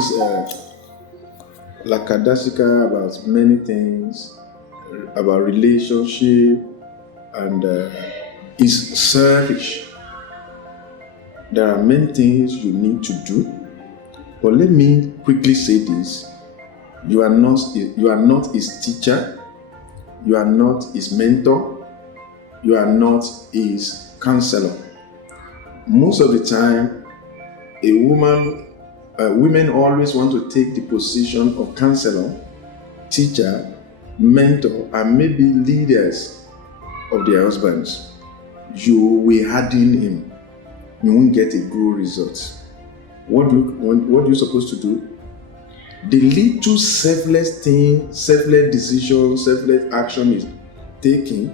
is lackadaisical about many things, about relationship, and is selfish. There are many things you need to do, but let me quickly say this: you are not his teacher, you are not his mentor, you are not his counselor. Most of the time, women always want to take the position of counselor, teacher, mentor, and maybe leaders of their husbands. You will harden him. You won't get a good result. What you supposed to do? The little selfless thing, selfless decision, selfless action is taking,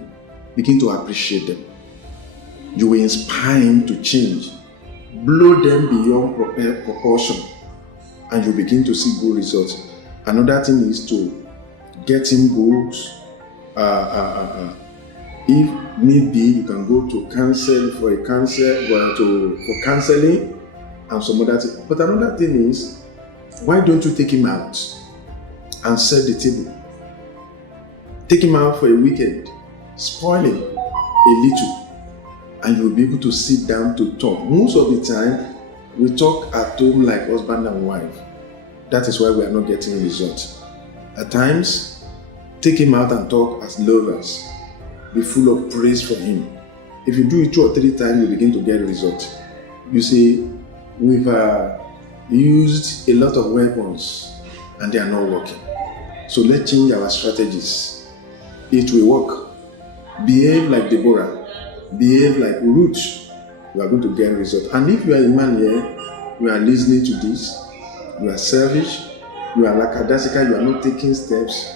begin to appreciate them. You will inspire him to change, blow them beyond proportion, and you begin to see good results. Another thing is to get him books. If need be, you can go to counsel for counseling and some other things. But another thing is, why don't you take him out and set the table? Take him out for a weekend, spoil him a little, and you'll be able to sit down to talk. Most of the time, we talk at home like husband and wife. That is why we are not getting results. At times, take him out and talk as lovers. Be full of praise for him. If you do it 2 or 3 times, you begin to get results. You see, we've used a lot of weapons and they are not working. So let's change our strategies. It will work. Behave like Deborah. Behave like Ruth. You are going to get results. And if you are a man here, you are listening to this, you are selfish, you are lackadaisical, you are not taking steps,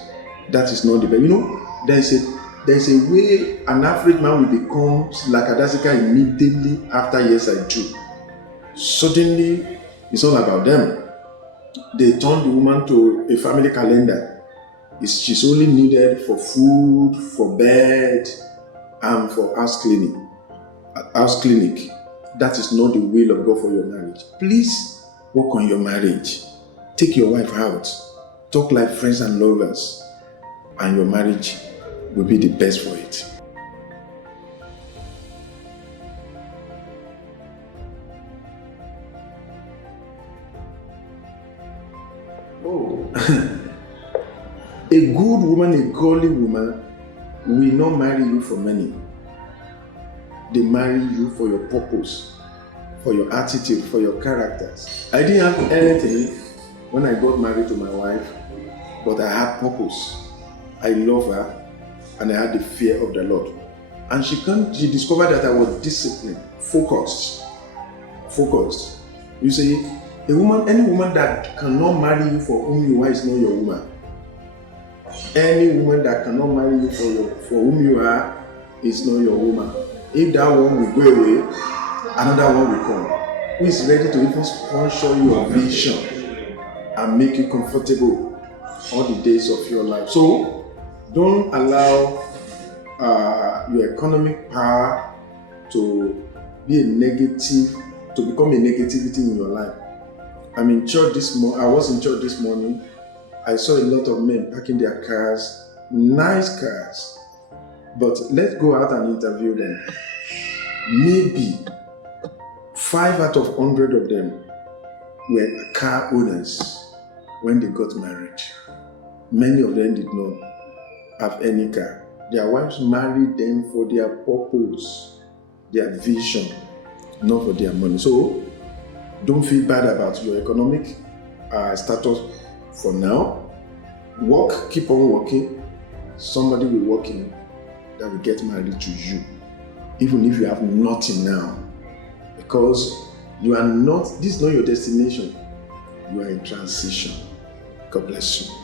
that is not the best. You know, there is a way an average man will become lackadaisical immediately after yes I do. Suddenly, it's all about them. They turn the woman to a family calendar. She's only needed for food, for bed, and for house clinic. That is not the will of God for your marriage. Please work on your marriage. Take your wife out. Talk like friends and lovers, and your marriage will be the best for it. A good woman, a godly woman, will not marry you for money. They marry you for your purpose, for your attitude, for your characters. I didn't have anything when I got married to my wife, but I had purpose. I love her, and I had the fear of the Lord. And she discovered that I was disciplined, focused. You see, any woman that cannot marry you for whom you are is not your woman. Any woman that cannot marry you for whom you are is not your woman. If that one will go away, another one will come, who is ready to even sponsor your vision and make you comfortable all the days of your life. So, don't allow your economic power to be to become a negativity in your life. I was in church this morning. I saw a lot of men parking their cars, nice cars. But let's go out and interview them. Maybe 5 out of 100 of them were car owners when they got married. Many of them did not have any car. Their wives married them for their purpose, their vision, not for their money. So don't feel bad about your economic status for now. Work, keep on working. Somebody will work in that will get married to you, even if you have nothing now, because you are not. This is not your destination. You are in transition. God bless you.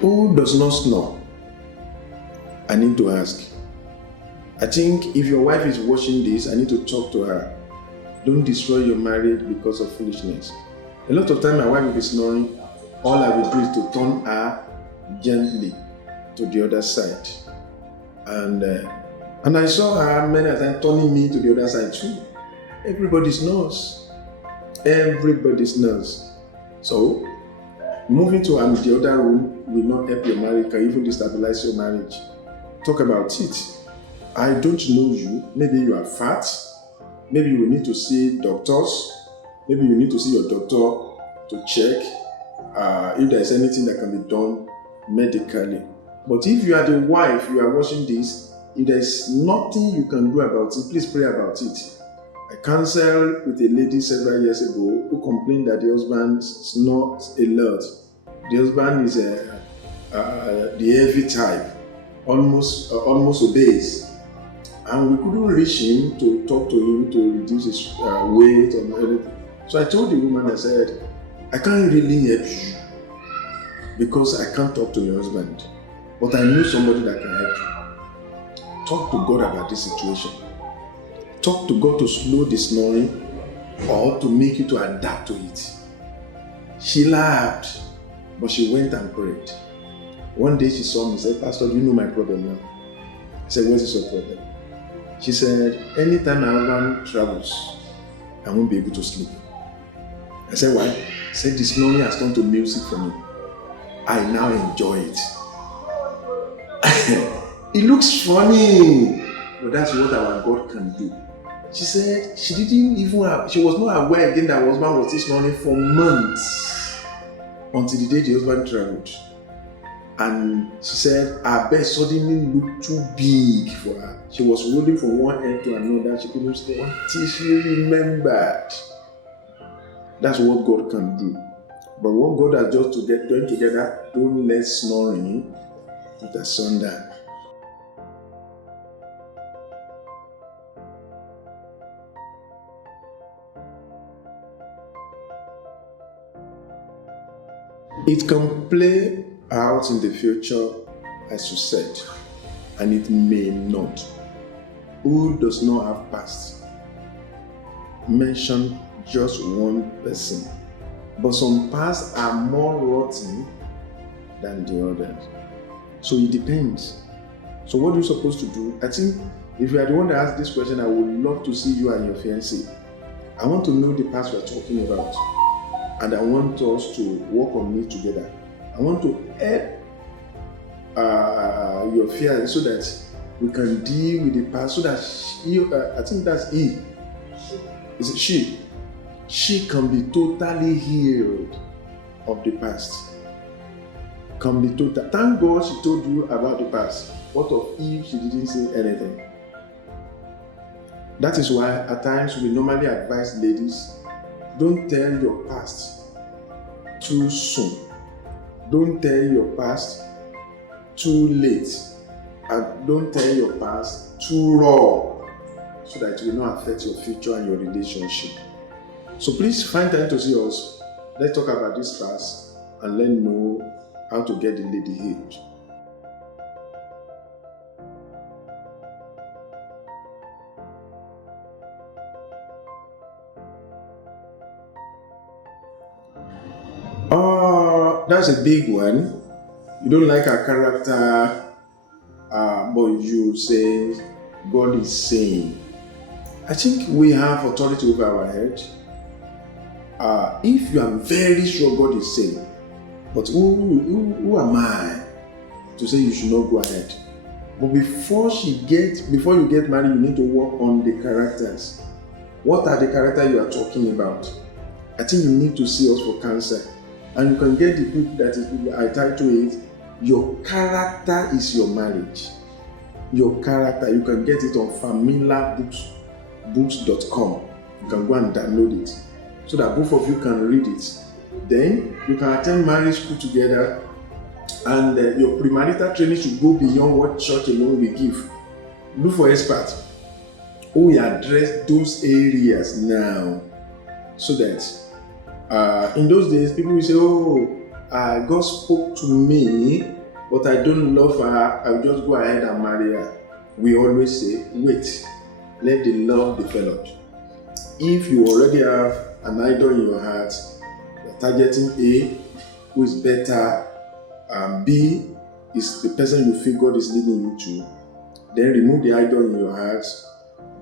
Who does not snore? I need to ask. I think if your wife is watching this, I need to talk to her. Don't destroy your marriage because of foolishness. A lot of time my wife will be snoring. All I will do is to turn her gently to the other side. And I saw her many times turning me to the other side too. Everybody's nurse. So, moving to the other room will not help your marriage, can even destabilize your marriage. Talk about it. I don't know you. Maybe you are fat. Maybe you will need to see doctors. Maybe you need to see your doctor to check if there is anything that can be done medically. But if you are the wife, you are watching this, if there is nothing you can do about it, please pray about it. I counseled with a lady several years ago who complained that the husband snores a lot. The husband is the heavy type, almost obeys. And we couldn't reach him to talk to him to reduce his weight or anything. So I told the woman, I said, I can't really help you because I can't talk to your husband. But I know somebody that can help you. Talk to God about this situation. Talk to God to slow the snoring or to make you to adapt to it. She laughed, but she went and prayed. One day she saw me and said, Pastor, do you know my problem now? I said, what is your problem? She said, anytime my husband travels, I won't be able to sleep. I said, why? She said, the snoring has turned to music for me. I now enjoy it. It looks funny, but that's what our God can do. She said she was not aware again that her husband was still snoring for months until the day the husband traveled. And she said her bed suddenly looked too big for her. She was rolling from one end to another. She couldn't stay until she remembered. That's what God can do. But what God has just joined together, don't let snoring put asunder. It can play out in the future, as you said, and it may not. Who does not have past? Mention just one person. But some pasts are more rotten than the others. So it depends. So what are you supposed to do? I think if you are the one that asked this question, I would love to see you and your fiancé. I want to know the past we're talking about. And I want us to work on it together. I want to help your fiancé so that we can deal with the past, so that I think that's he. Is it she? She can be totally healed of the past. Can be total. Thank God she told you about the past. What of if she didn't say anything? That is why at times we normally advise ladies, don't tell your past too soon. Don't tell your past too late. And don't tell your past too raw, so that it will not affect your future and your relationship. So please find time to see us. Let's talk about this past and let's know how to get the lady healed. That's a big one. You don't like her character, but you say God is saying. I think we have authority over our head. If you are very sure God is saying, but who am I to say you should not go ahead? But before you get married, you need to work on the characters. What are the characters you are talking about? I think you need to see us for counsel. And you can get the book that I title it, Your Character is Your Marriage. Your Character. You can get it on familabooks.com. You can go and download it so that both of you can read it. Then you can attend marriage school together, and your premarital training should go beyond what church alone will give. Look for experts who will address those areas now, so that in those days people will say, God spoke to me, but I don't love her, I'll just go ahead and marry her. We always say, wait, let the love develop. If you already have an idol in your heart, you're targeting A, who is better, B, is the person you feel God is leading you to. Then remove the idol in your heart.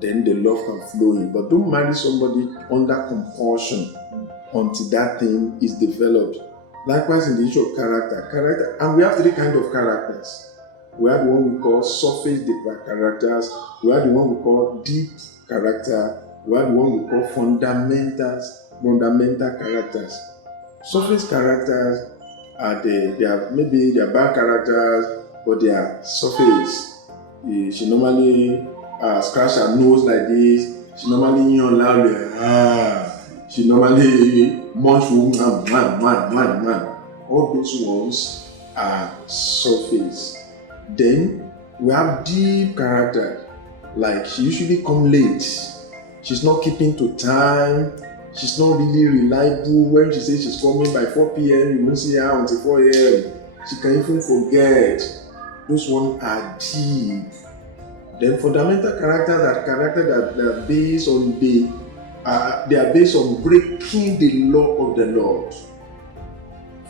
Then the love can flow in. But don't marry somebody under compulsion until that thing is developed. Likewise, in the issue of character, and we have 3 kinds of characters. We have the one we call surface characters. We have the one we call deep character. We have the one we call fundamental characters. Surface characters are they are bad characters, but they are surface. She normally scratch her nose like this. She normally yawn loudly. She normally munch man. All those ones are surface. Then we have deep character. Like she usually come late. She's not keeping to time. She's not really reliable. When she says she's coming by 4 p.m., you won't see her until 4 a.m. She can even forget. Those ones are deep. Then fundamental characters are that are based on they are based on breaking the law of the Lord.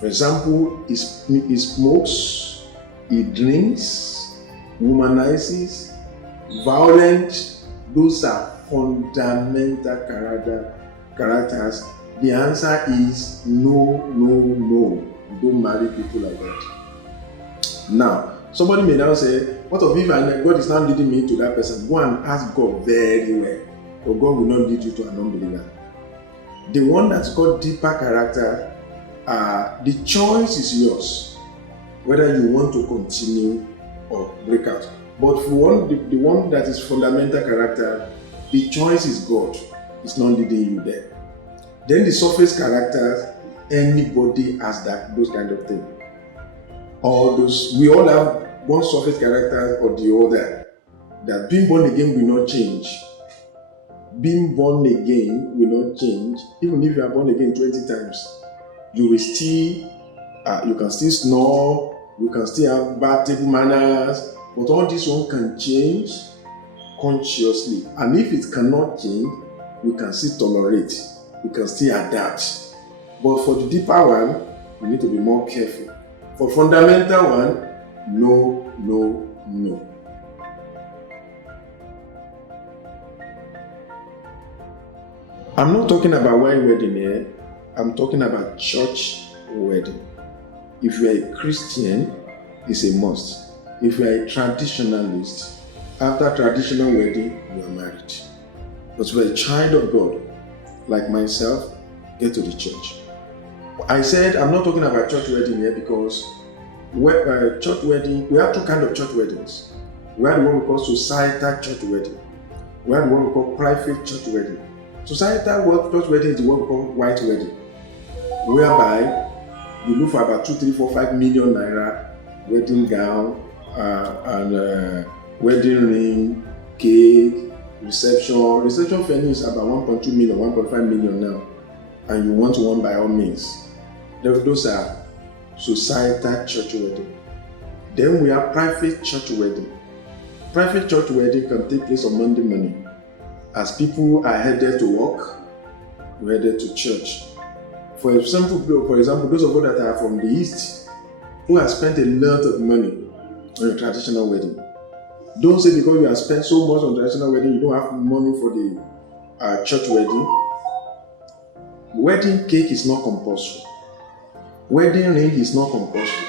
For example, he smokes, he drinks, womanizes, violent. Those are fundamental characters. The answer is no. Don't marry people like that. Now, somebody may now say, what if God is now leading me to that person? Go and ask God very well. But God will not lead you to an unbeliever. The one that's got deeper character, the choice is yours, whether you want to continue or break out. But for the one that is fundamental character, the choice is God. It's not leading you there. Then the surface characters, anybody has those kind of things. We all have one surface character or the other. That being born again will not change. Being born again will not change. Even if you are born again 20 times, you will still, you can still snore, you can still have bad table manners, but all this one can change consciously. And if it cannot change, you can still tolerate, you can still adapt. But for the deeper one, you need to be more careful. For fundamental one, no. I'm not talking about wine wedding here. I'm talking about church wedding. If you are a Christian, it's a must. If you are a traditionalist, after traditional wedding, you are married. But if you are a child of God, like myself, get to the church. I said I'm not talking about church wedding here because church wedding, we have 2 kinds of church weddings. We have the one we call societal church wedding. We have the one we call private church wedding. Societal church wedding is the one we call white wedding, whereby you look for about 2, 3, 4, 5 million naira wedding gown and wedding ring, cake, reception. Reception venue is about 1.2 million, 1.5 million now, and you want one by all means. Those are societal church wedding. Then we have private church wedding. Private church wedding can take place on Monday morning. As people are headed to work, we're headed to church. For example, those of us that are from the East, who have spent a lot of money on a traditional wedding. Don't say because you have spent so much on traditional wedding, you don't have money for the church wedding. Wedding cake is not compulsory. Wedding ring is not compulsory.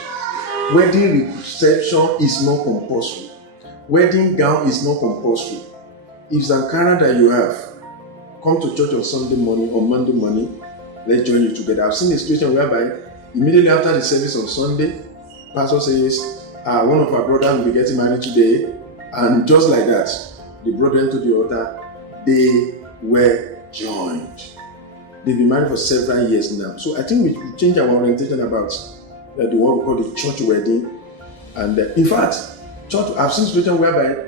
Wedding reception is not compulsory. Wedding gown is not compulsory. If it's an Ankara that you have, come to church on Sunday morning or Monday morning, let's join you together. I've seen a situation whereby immediately after the service on Sunday, pastor says, one of our brothers will be getting married today, and just like that, they brought them to the altar, they were joined. They've been married for several years now. So I think we should change our orientation about the one we call the church wedding. And in fact, I've seen situations whereby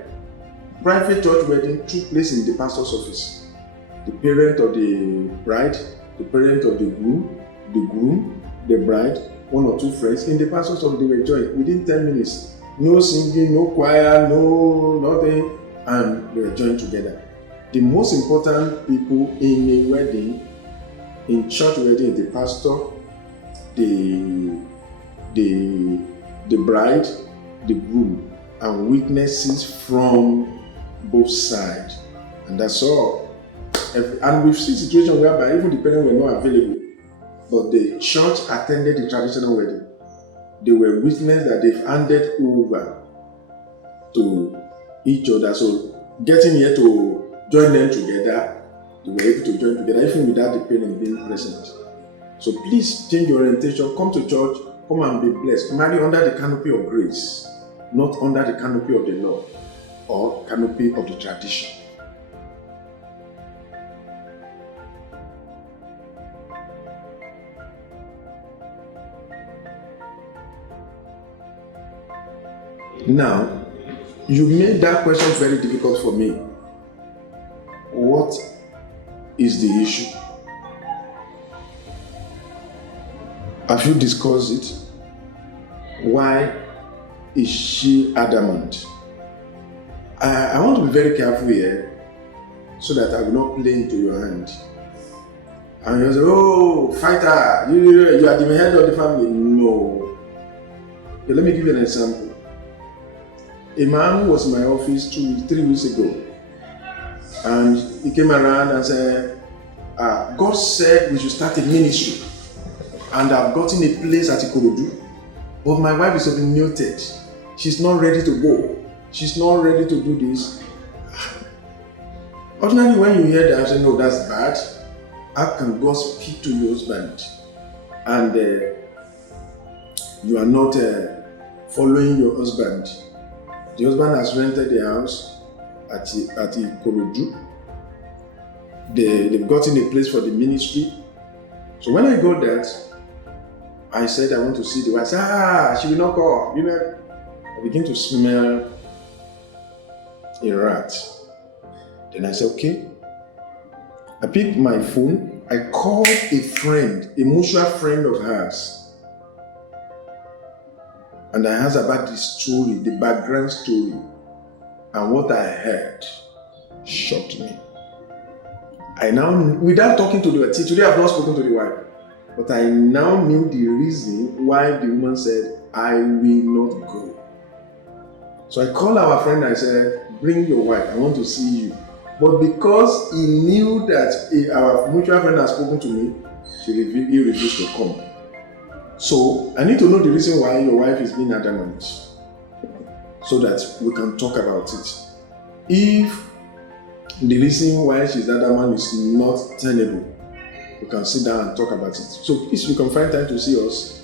private church wedding took place in the pastor's office. The parent of the bride, the parent of the groom, the bride, 1 or 2 friends in the pastor's office, they were joined within 10 minutes. No singing, no choir, no nothing, and they were joined together. The most important people in a wedding, in church wedding, is the pastor, the bride, the room and witnesses from both sides. And that's all. And we've seen situations whereby even the parents were not available, but the church attended the traditional wedding. They were witness that they've handed over to each other. So getting here to join them together, they were able to join together even without the parents being present. So please change your orientation, come to church, come and be blessed. Marry under the canopy of grace, not under the canopy of the law or canopy of the tradition. Now, you made that question very difficult for me. What is the issue? Have you discussed it? Why is she adamant? I want to be very careful here so that I will not play into your hand. And you say, oh, fighter, you are the head of the family. No. Okay, let me give you an example. A man was in my office 3 weeks ago, and he came around and said, God said we should start a ministry, and I've gotten a place at Ikorodu, but my wife is opinionated. She's not ready to go. She's not ready to do this. Ordinarily, when you hear that, you say, no, that's bad. How can God speak to your husband and you are not following your husband? The husband has rented the house at Ikorodu. They've gotten a place for the ministry. So when I got that, I said I want to see the wife. I said, she will not call. I begin to smell a rat. Then I said, okay. I picked my phone. I called a friend, a mutual friend of hers. And I asked about the story, the background story. And what I heard shocked me. I now, without talking to the wife, today I've not spoken to the wife, but I now knew the reason why the woman said, I will not go. So I called our friend and I said, bring your wife, I want to see you. But because he knew that our mutual friend has spoken to me, he refused to come. So I need to know the reason why your wife is being adamant, so that we can talk about it. If the reason why she's adamant is not tenable, we can sit down and talk about it. So please, you can find time to see us.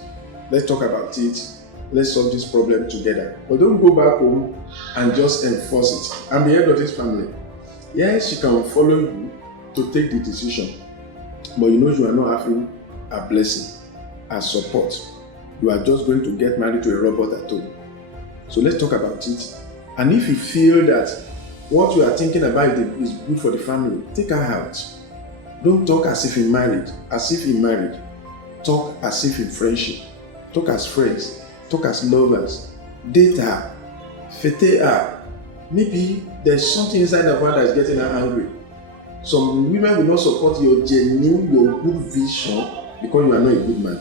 Let's talk about it. Let's solve this problem together. But don't go back home and just enforce it. I'm the head of this family. Yes, she can follow you to take the decision, but you know you are not having a blessing as support. You are just going to get married to a robot at home. So let's talk about it. And if you feel that what you are thinking about is good for the family, take her out. Don't talk as if you're married, Talk as if in friendship. Talk as friends. Talk as lovers. Date her. Fete her. Maybe there's something inside of her that's getting her angry. Some women will not support your genuine, your good vision because you are not a good man.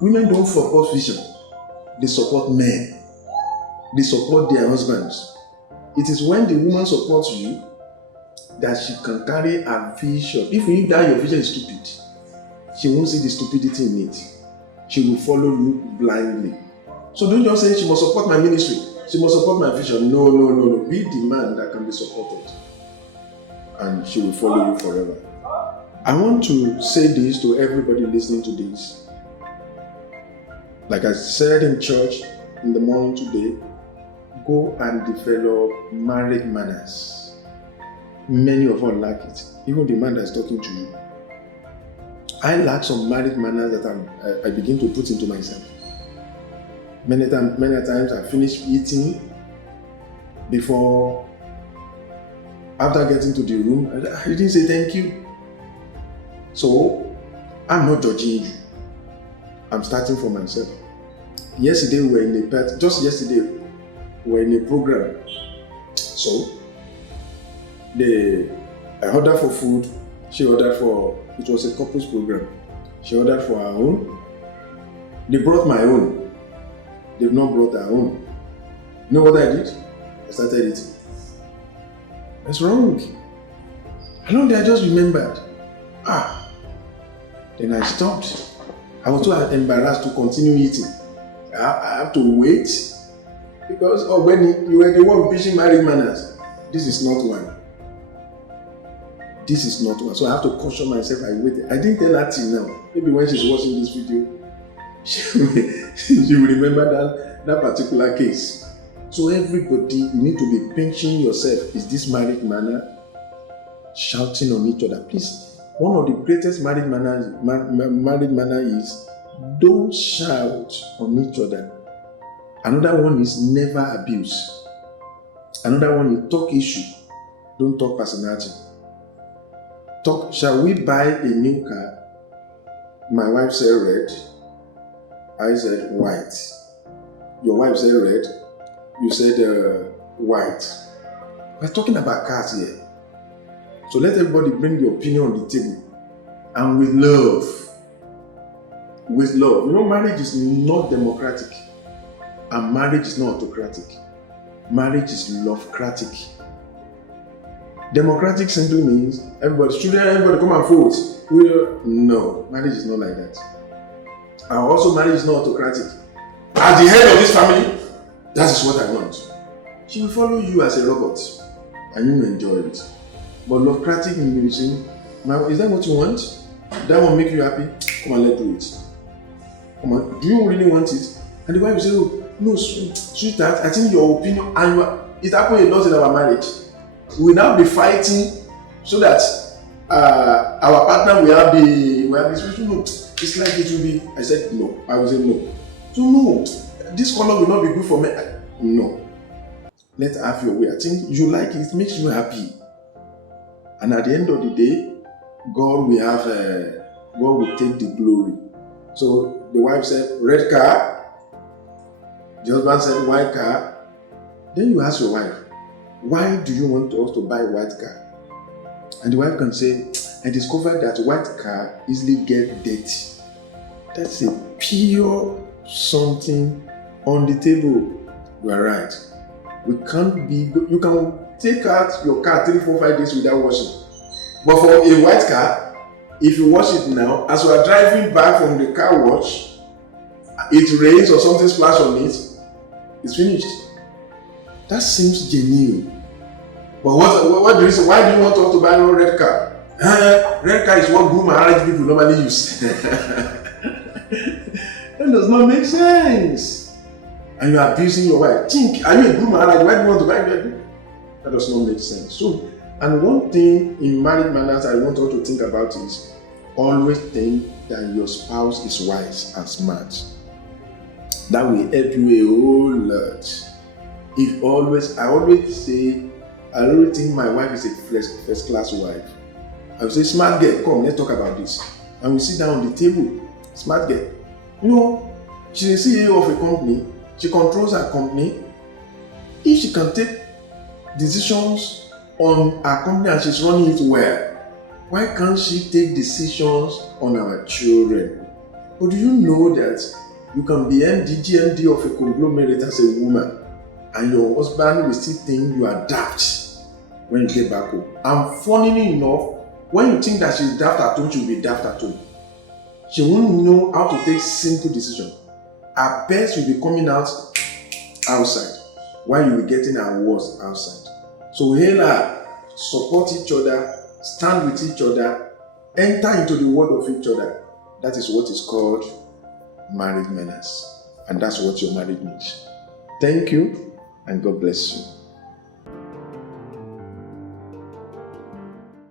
Women don't support vision. They support men. They support their husbands. It is when the woman supports you that she can carry a vision. If you think that your vision is stupid, she won't see the stupidity in it. She will follow you blindly. So don't just say she must support my ministry. She must support my vision. No. Be the man that can be supported. And she will follow you forever. I want to say this to everybody listening to this. Like I said in church in the morning today, go and develop marriage manners. Many of us lack it. Even the man that's talking to you. I lack some marriage manners that I begin to put into myself. Many times I finish eating before, after getting to the room, I didn't say thank you. So, I'm not judging you. I'm starting for myself. Yesterday we were in a program. So, I ordered for food. She ordered for, it was a couples program. She ordered for her own. They brought my own. they've not brought their own. You know what I did? I started eating. That's wrong. Along there, I just remembered. Then I stopped. I was too embarrassed to continue eating. I have to wait because when you were the one preaching marriage manners, this is not one. This is not one. So I have to caution myself. I waited. I didn't tell her till now. Maybe when she's watching this video, she will remember that particular case. So everybody, you need to be pinching yourself. Is this marriage manner? Shouting on each other. Please, one of the greatest marriage manner is don't shout on each other. Another one is never abuse. Another one is talk issue. Don't talk personality. Talk, shall we buy a new car? My wife said red. I said white. Your wife said red. You said white. We're talking about cars here. So let everybody bring the opinion on the table. And with love. With love. You know, marriage is not democratic. And marriage is not autocratic. Marriage is love-cratic. Democratic simply means everybody come and vote. No, marriage is not like that. And also marriage is not autocratic. At the head of this family, that is what I want. She will follow you as a robot and you will enjoy it. But love-cratic means, is that what you want? That will make you happy? Come on, let's do it. Come on, do you really want it? And the wife will say, oh, no, sweetheart, I think your opinion, it happened a lot in our marriage. We will now be fighting so that our partner will have the no, it's like it will be. I said no. I will say no. So no, this color will not be good for me. No. Let's have your way. I think you like it, it makes you happy. And at the end of the day, God will take the glory. So the wife said, red car. The husband said, white car. Then you ask your wife, why do you want us to buy white car? And the wife can say, I discovered that white car easily get dirty. That's a pure something on the table. You are right. You can take out your car 3, 4, 5 days without washing. But for a white car, if you wash it now, as you are driving back from the car wash, it rains or something splash on it, it's finished. That seems genuine. But what do you say? Why do you want us to buy a red car? Red car is what groom marriage people normally use. That does not make sense. And you are abusing your wife. Are you a groom marriage? Why do you want to buy red? That does not make sense. So, and one thing in marriage manners I want you to think about is always think that your spouse is wise and smart. That will help you a whole lot. I always think my wife is a first class wife. I will say, smart girl, come, let's talk about this. And we sit down on the table. Smart girl. You know, she's the CEO of a company. She controls her company. If she can take decisions on her company and she's running it well, why can't she take decisions on our children? But do you know that you can be GMD of a conglomerate as a woman, and your husband will still think you are daft when you get back home? And funnily enough, when you think that she's daft at home, she will be daft at home. She won't know how to take simple decisions. Her best will be coming out outside, while you will be getting her worst outside. So hail her, support each other, stand with each other, enter into the word of each other. That is what is called marriage manners. And that's what your marriage needs. Thank you, and God bless you.